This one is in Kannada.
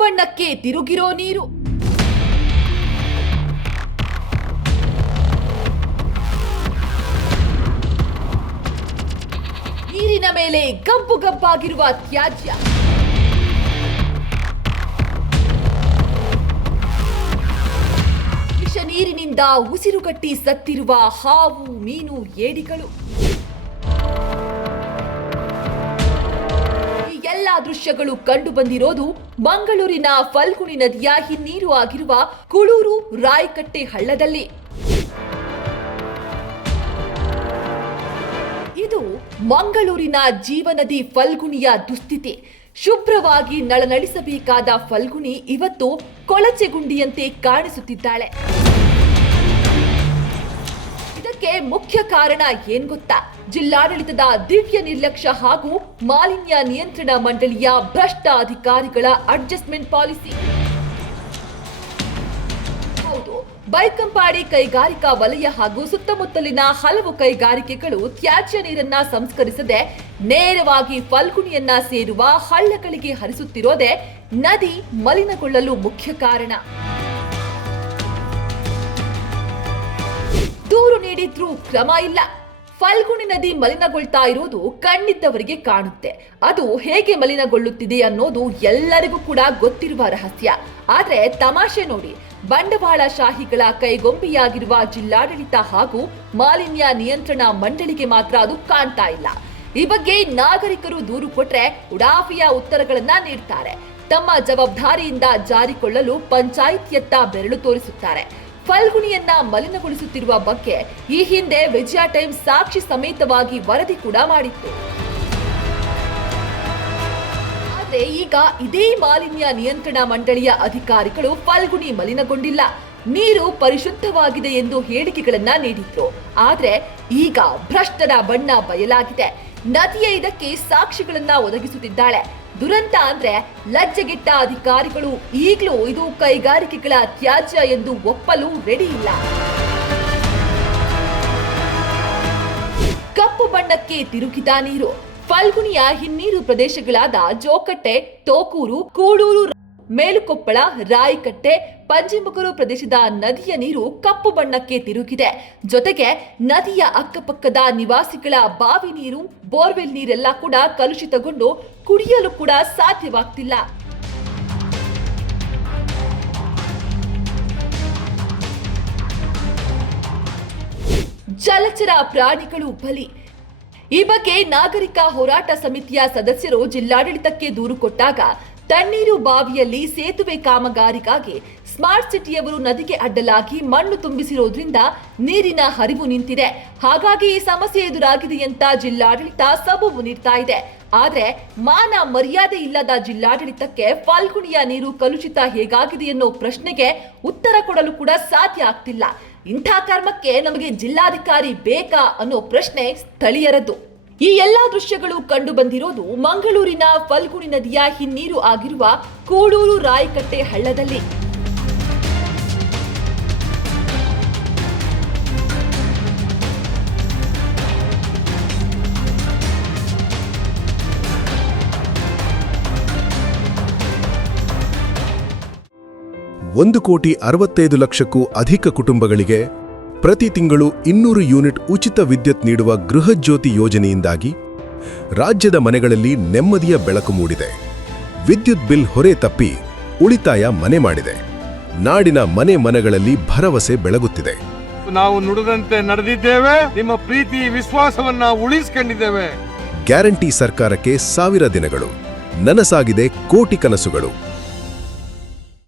ಬಣ್ಣಕ್ಕೆ ತಿರುಗಿರೋ ನೀರು. ನೀರಿನ ಮೇಲೆ ಗಬ್ಬು ಗಬ್ಬಾಗಿರುವ ತ್ಯಾಜ್ಯ. ವಿಷ ನೀರಿನಿಂದ ಉಸಿರುಗಟ್ಟಿ ಸತ್ತಿರುವ ಹಾವು, ಮೀನು, ಏಡಿಗಳು. ಈ ಎಲ್ಲ ದೃಶ್ಯಗಳು ಕಂಡು ಬಂದಿರೋದು ಮಂಗಳೂರಿನ ಫಲ್ಗುಣಿ ನದಿಯ ಹಿನ್ನೀರು ಆಗಿರುವ ಕುಳೂರು ರಾಯಕಟ್ಟೆ ಹಳ್ಳದಲ್ಲಿ. ಇದು ಮಂಗಳೂರಿನ ಜೀವನದಿ ಫಲ್ಗುಣಿಯ ದುಸ್ಥಿತಿ. ಶುಭ್ರವಾಗಿ ನಳನಳಿಸಬೇಕಾದ ಫಲ್ಗುಣಿ ಇವತ್ತು ಕೊಳಚೆಗುಂಡಿಯಂತೆ ಕಾಣಿಸುತ್ತಿದ್ದಾಳೆ. ಇದಕ್ಕೆ ಮುಖ್ಯ ಕಾರಣ ಏನ್ ಗೊತ್ತಾ? ಜಿಲ್ಲಾಡಳಿತದ ದಿವ್ಯ ನಿರ್ಲಕ್ಷ್ಯ ಹಾಗೂ ಮಾಲಿನ್ಯ ನಿಯಂತ್ರಣ ಮಂಡಳಿಯ ಭ್ರಷ್ಟ ಅಧಿಕಾರಿಗಳ ಅಡ್ಜಸ್ಟ್ಮೆಂಟ್ ಪಾಲಿಸಿ. ಹೌದು, ಬೈಕಂಪಾಡಿ ಕೈಗಾರಿಕಾ ವಲಯ ಹಾಗೂ ಸುತ್ತಮುತ್ತಲಿನ ಹಲವು ಕೈಗಾರಿಕೆಗಳು ತ್ಯಾಜ್ಯ ನೀರನ್ನ ಸಂಸ್ಕರಿಸದೆ ನೇರವಾಗಿ ಫಲ್ಗುಣಿಯನ್ನ ಸೇರುವ ಹಳ್ಳಗಳಿಗೆ ಹರಿಸುತ್ತಿರೋದೇ ನದಿ ಮಲಿನಗೊಳ್ಳಲು ಮುಖ್ಯ ಕಾರಣ. ದೂರು ನೀಡಿದ್ರೂ ಕ್ರಮ ಇಲ್ಲ. ಫಲ್ಗುಣಿ ನದಿ ಮಲಿನಗೊಳ್ತಾ ಇರೋದು ಕಣ್ಣಿದ್ದವರಿಗೆ ಕಾಣುತ್ತೆ. ಅದು ಹೇಗೆ ಮಲಿನಗೊಳ್ಳುತ್ತಿದೆ ಅನ್ನೋದು ಎಲ್ಲರಿಗೂ ಕೂಡ ಗೊತ್ತಿರುವ ರಹಸ್ಯ. ಆದ್ರೆ ತಮಾಷೆ ನೋಡಿ, ಬಂಡವಾಳಶಾಹಿಗಳ ಕೈಗೊಂಬೆಯಾಗಿರುವ ಜಿಲ್ಲಾಡಳಿತ ಹಾಗೂ ಮಾಲಿನ್ಯ ನಿಯಂತ್ರಣ ಮಂಡಳಿಗೆ ಮಾತ್ರ ಅದು ಕಾಣ್ತಾ ಇಲ್ಲ. ಈ ಬಗ್ಗೆ ನಾಗರಿಕರು ದೂರು ಕೊಟ್ರೆ ಉಡಾಫಿಯ ಉತ್ತರಗಳನ್ನ ನೀಡ್ತಾರೆ. ತಮ್ಮ ಜವಾಬ್ದಾರಿಯಿಂದ ಜಾರಿಕೊಳ್ಳಲು ಪಂಚಾಯಿತಿಯತ್ತ ಬೆರಳು ತೋರಿಸುತ್ತಾರೆ. ಫಲ್ಗುಣಿಯನ್ನ ಮಲಿನಗೊಳಿಸುತ್ತಿರುವ ಬಗ್ಗೆ ಈ ಹಿಂದೆ ವಿಜಯ ಟೈಮ್ಸ್ ಸಾಕ್ಷಿ ಸಮೇತವಾಗಿ ವರದಿ ಕೂಡ ಮಾಡಿತ್ತು. ಆದರೆ ಈಗ ಇದೇ ಮಾಲಿನ್ಯ ನಿಯಂತ್ರಣ ಮಂಡಳಿಯ ಅಧಿಕಾರಿಗಳು ಫಲ್ಗುಣಿ ಮಲಿನಗೊಂಡಿಲ್ಲ, ನೀರು ಪರಿಶುದ್ಧವಾಗಿದೆ ಎಂದು ಹೇಳಿಕೆಗಳನ್ನ ನೀಡಿದ್ರು. ಆದ್ರೆ ಈಗ ಭ್ರಷ್ಟರ ಬಣ್ಣ ಬಯಲಾಗಿದೆ. ನದಿಯೇ ಇದಕ್ಕೆ ಸಾಕ್ಷಿಗಳನ್ನ ಒದಗಿಸುತ್ತಿದ್ದಾಳೆ. ದುರಂತ ಅಂದ್ರೆ ಲಜ್ಜೆಗೆಟ್ಟ ಅಧಿಕಾರಿಗಳು ಈಗಲೂ ಇದು ಕೈಗಾರಿಕೆಗಳ ತ್ಯಾಜ್ಯ ಎಂದು ಒಪ್ಪಲು ರೆಡಿ ಇಲ್ಲ. ಕಪ್ಪು ಬಣ್ಣಕ್ಕೆ ತಿರುಗಿದ ನೀರು. ಫಲ್ಗುಣಿಯ ಹಿನ್ನೀರು ಪ್ರದೇಶಗಳಾದ ಜೋಕಟ್ಟೆ, ತೋಕೂರು, ಕೂಳೂರು, ಮೇಲುಕೊಪ್ಪಳ, ರಾಯಕಟ್ಟೆ, ಪಂಜಿಮುಗರು ಪ್ರದೇಶದ ನದಿಯ ನೀರು ಕಪ್ಪು ಬಣ್ಣಕ್ಕೆ ತಿರುಗಿದೆ. ಜೊತೆಗೆ ನದಿಯ ಅಕ್ಕಪಕ್ಕದ ನಿವಾಸಿಗಳ ಬಾವಿ ನೀರು, ಬೋರ್ವೆಲ್ ನೀರೆಲ್ಲ ಕೂಡ ಕಲುಷಿತಗೊಂಡು ಕುಡಿಯಲು ಕೂಡ ಸಾಧ್ಯವಾಗ್ತಿಲ್ಲ. ಜಲಚರ ಪ್ರಾಣಿಗಳು ಬಲಿ. ಈ ಬಗ್ಗೆ ನಾಗರಿಕ ಹೋರಾಟ ಸಮಿತಿಯ ಸದಸ್ಯರು ಜಿಲ್ಲಾಡಳಿತಕ್ಕೆ ದೂರು ಕೊಟ್ಟಾಗ ತಣ್ಣೀರು ಬಾವಿಯಲ್ಲಿ ಸೇತುವೆ ಕಾಮಗಾರಿಗಾಗಿ ಸ್ಮಾರ್ಟ್ ಸಿಟಿಯವರು ನದಿಗೆ ಅಡ್ಡಲಾಗಿ ಮಣ್ಣು ತುಂಬಿಸಿರೋದ್ರಿಂದ ನೀರಿನ ಹರಿವು ನಿಂತಿದೆ. ಹಾಗಾಗಿ ಈ ಸಮಸ್ಯೆ ಎದುರಾಗಿದೆ ಅಂತ ಜಿಲ್ಲಾಡಳಿತ ಸಬೂಬು ನೀಡ್ತಾ ಇದೆ. ಆದ್ರೆ ಮಾನ ಮರ್ಯಾದೆ ಇಲ್ಲದ ಜಿಲ್ಲಾಡಳಿತಕ್ಕೆ ಫಲ್ಗುಣಿಯ ನೀರು ಕಲುಷಿತ ಹೇಗಾಗಿದೆ ಅನ್ನೋ ಪ್ರಶ್ನೆಗೆ ಉತ್ತರ ಕೊಡಲು ಕೂಡ ಸಾಧ್ಯ ಆಗ್ತಿಲ್ಲ. ಇಂಥ ಕರ್ಮಕ್ಕೆ ನಮಗೆ ಜಿಲ್ಲಾಧಿಕಾರಿ ಬೇಕಾ ಅನ್ನೋ ಪ್ರಶ್ನೆ ಸ್ಥಳೀಯರದ್ದು. ಈ ಎಲ್ಲಾ ದೃಶ್ಯಗಳು ಕಂಡು ಬಂದಿರೋದು ಮಂಗಳೂರಿನ ಫಲ್ಗುಣಿ ನದಿಯ ಹಿನ್ನೀರು ಆಗಿರುವ ಕೂಳೂರು ರಾಯಕಟ್ಟೆ ಹಳ್ಳದಲ್ಲಿ. ಒಂದು 1,65,00,000ಕ್ಕೂ ಅಧಿಕ ಕುಟುಂಬಗಳಿಗೆ ಪ್ರತಿ ತಿಂಗಳು 200 ಯೂನಿಟ್ ಉಚಿತ ವಿದ್ಯುತ್ ನೀಡುವ ಗೃಹಜ್ಯೋತಿ ಯೋಜನೆಯಿಂದಾಗಿ ರಾಜ್ಯದ ಮನೆಗಳಲ್ಲಿ ನೆಮ್ಮದಿಯ ಬೆಳಕು ಮೂಡಿದೆ. ವಿದ್ಯುತ್ ಬಿಲ್ ಹೊರೆ ತಪ್ಪಿ ಉಳಿತಾಯ ಮನೆ ಮಾಡಿದೆ. ನಾಡಿನ ಮನೆಗಳಲ್ಲಿ ಭರವಸೆ ಬೆಳಗುತ್ತಿದೆ. ನಾವು ನುಡಿದಂತೆ ನಡೆದಿದ್ದೇವೆ. ನಿಮ್ಮ ಪ್ರೀತಿ ವಿಶ್ವಾಸವನ್ನ ಉಳಿಸಿಕೊಂಡಿದ್ದೇವೆ. ಗ್ಯಾರಂಟಿ ಸರ್ಕಾರಕ್ಕೆ 1000 ದಿನಗಳು. ನನಸಾಗಿದೆ ಕೋಟಿ ಕನಸುಗಳು.